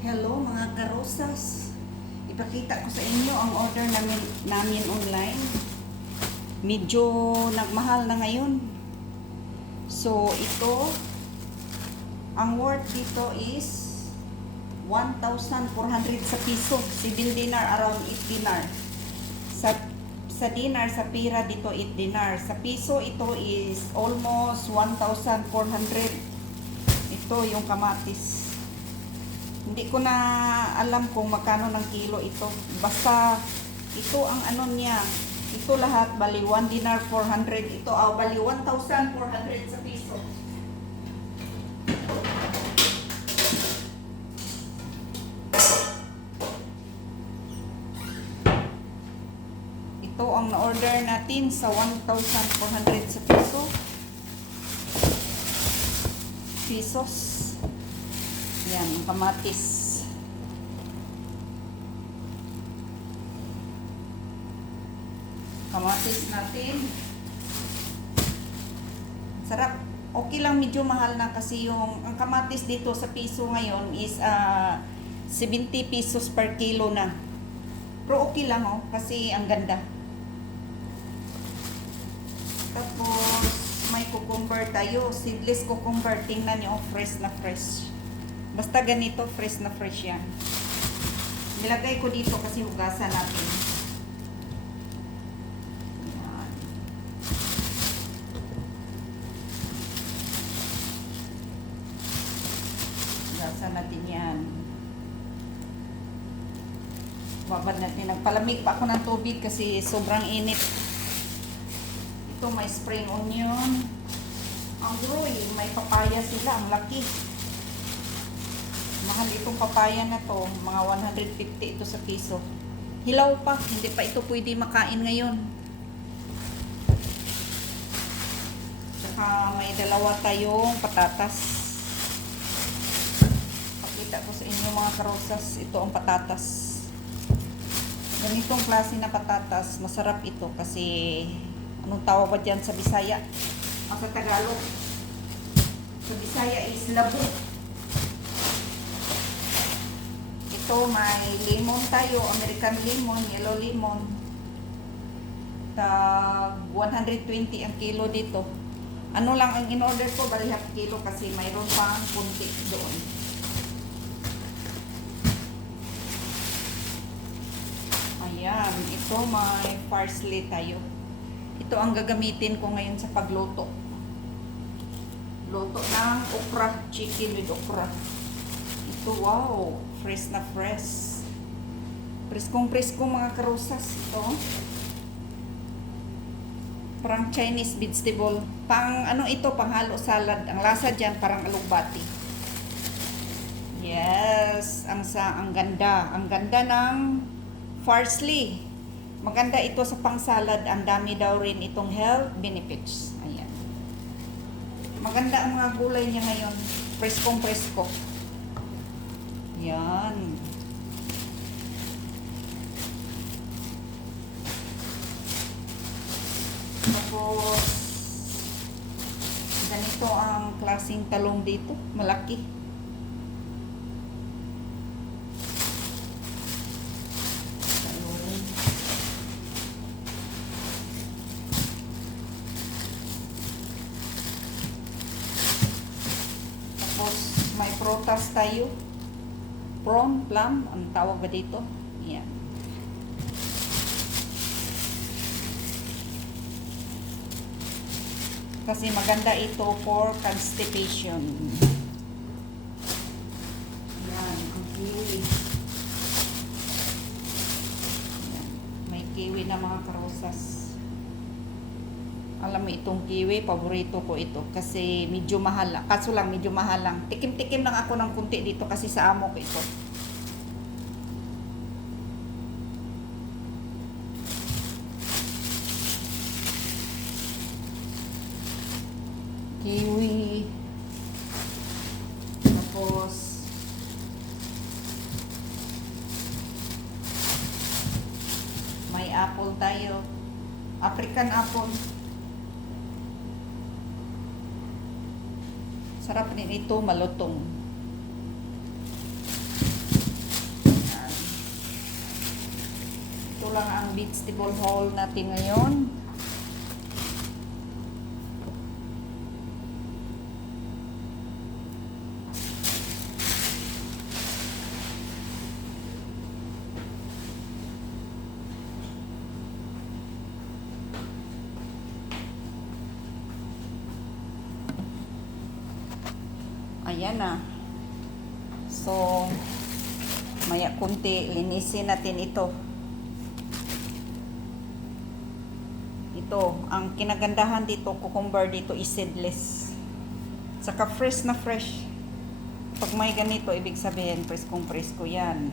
Hello mga karosas. Ipakita ko sa inyo ang order namin online. Medyo nagmahal na ngayon. So ito, ang worth dito is 1,400 sa piso. 7 dinar, around 8 dinar. Sa dinar, sa pira dito 8 dinar. Sa piso ito is almost 1,400. Ito yung kamatis. Hindi ko na alam kung magkano ng kilo ito. Basta ito ang ano niya. Ito lahat bali 1 dinar 400. Ito bali 1,400 sa piso. Ito ang na-order natin sa 1,400 sa piso. Pesos. Yan, ang kamatis. Kamatis natin. Sarap. Okay lang, medyo mahal na kasi ang kamatis dito sa piso ngayon is 70 pesos per kilo na. Pero okay lang kasi ang ganda. Tapos may cucumber tayo, seedless cucumber. Tingnan niyo, fresh na fresh. Basta ganito, fresh na fresh yan. Nilagay ko dito kasi hugasan natin. Yan. Hugasan natin yan. Babad natin. Nagpalamig pa ako ng tubig kasi sobrang init. Ito may spring onion. Ang groy, may papaya sila. Ang laki. Mahal itong papaya na to, mga 150 ito sa piso. Hilaw pa, hindi pa ito pwede makain ngayon. Saka may dalawa tayong patatas. Pakita ko sa inyo mga karosas, ito ang patatas. Ganitong klase na patatas, masarap ito kasi anong tawag ba dyan sa Bisaya? Sa Tagalog. Sa Bisaya is labo. Ito may lemon tayo, American lemon, yellow lemon. Tag 120 ang kilo dito. Ano lang ang in-order ko, bali half kilo kasi mayroon pang punti doon. Ayan, ito may parsley tayo. Ito ang gagamitin ko ngayon sa pagluto. Luto ng okra, chicken with okra. Ito, wow, fresh na fresh. Preskong mga karosas. Ito. Parang Chinese vegetable. Pang ano ito, panghalo salad. Ang lasa dyan, parang alugbati. Yes, ang ganda. Ang ganda ng parsley. Maganda ito sa pang salad. Ang dami daw rin itong health benefits. Ayan. Maganda ang mga gulay niya ngayon. Preskong. Yan. Tapos, ganito ang klaseng talong dito. Malaki. Talong. Tapos, may prutas tayo. Prawn, plum, ang tawag ba dito? Yan. Kasi maganda ito for constipation. Yan, ang kiwi. Yan. May kiwi na mga karosas. Alam mo itong kiwi, paborito ko ito kasi medyo mahal lang. Kaso lang, medyo mahal lang. Tikim-tikim lang ako ng kunti dito kasi sa amo ko ito. Kiwi. Tapos, may apple tayo. African apple. Sarap din ito, malutong. ang vegetable haul natin ngayon. Ayan na. So, maya kunti, linisin natin ito. Ito, ang kinagandahan dito, cucumber dito is seedless. Saka fresh na fresh. Pag may ganito, ibig sabihin, preskong presko yan.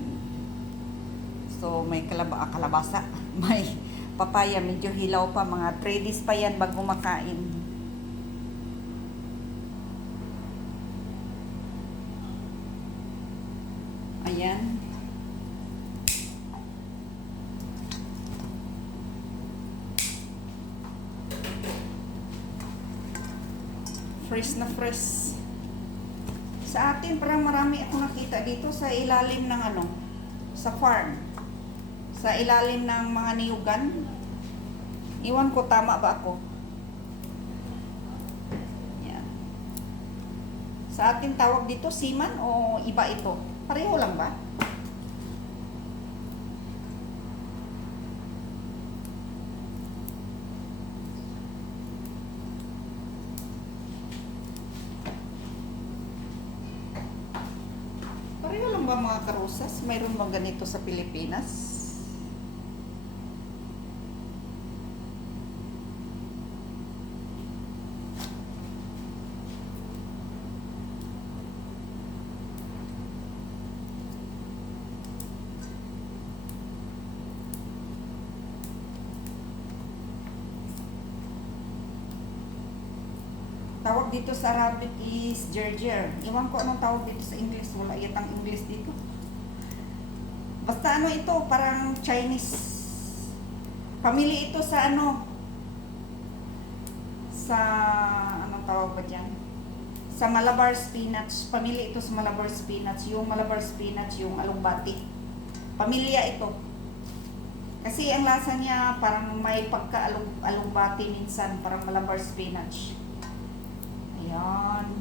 So, may kalabasa. May papaya, medyo hilaw pa. Mga 3 days pa yan bago makain. Ayan. Fresh na fresh. Sa atin, parang marami ako nakita dito sa ilalim ng ano, sa farm. Sa ilalim ng mga niyugan. Iwan ko, tama ba ako? Yan. Sa atin tawag dito, siman o iba ito? Pareho lang ba? Pareho lang ba mga karosas? Mayroon bang ganito sa Pilipinas? Tawag dito sa Arabic is gerger. Iwan ko anong tawag dito sa English. Wala yatang English dito. Basta ano ito, parang Chinese. Pamili ito sa ano, sa, anong tawag ba dyan? Sa Malabar spinach. Pamili ito sa Malabar spinach. Yung Malabar spinach, yung alugbati. Pamilya ito. Kasi ang lasa niya parang may pagka-alugbati minsan. Parang Malabar spinach. Ayan.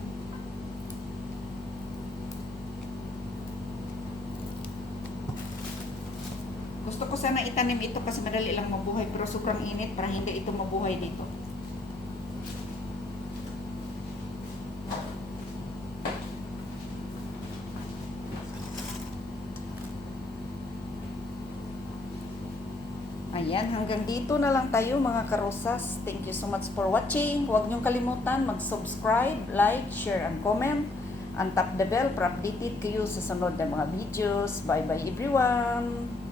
Gusto ko sana itanim ito kasi madali lang mabuhay pero sobrang init para hindi ito mabuhay dito. Ayan, hanggang dito na lang tayo mga karosas. Thank you so much for watching. Huwag niyong kalimutan mag-subscribe, like, share, and comment. And tap the bell para updated kayo sa sunod na mga videos. Bye-bye everyone!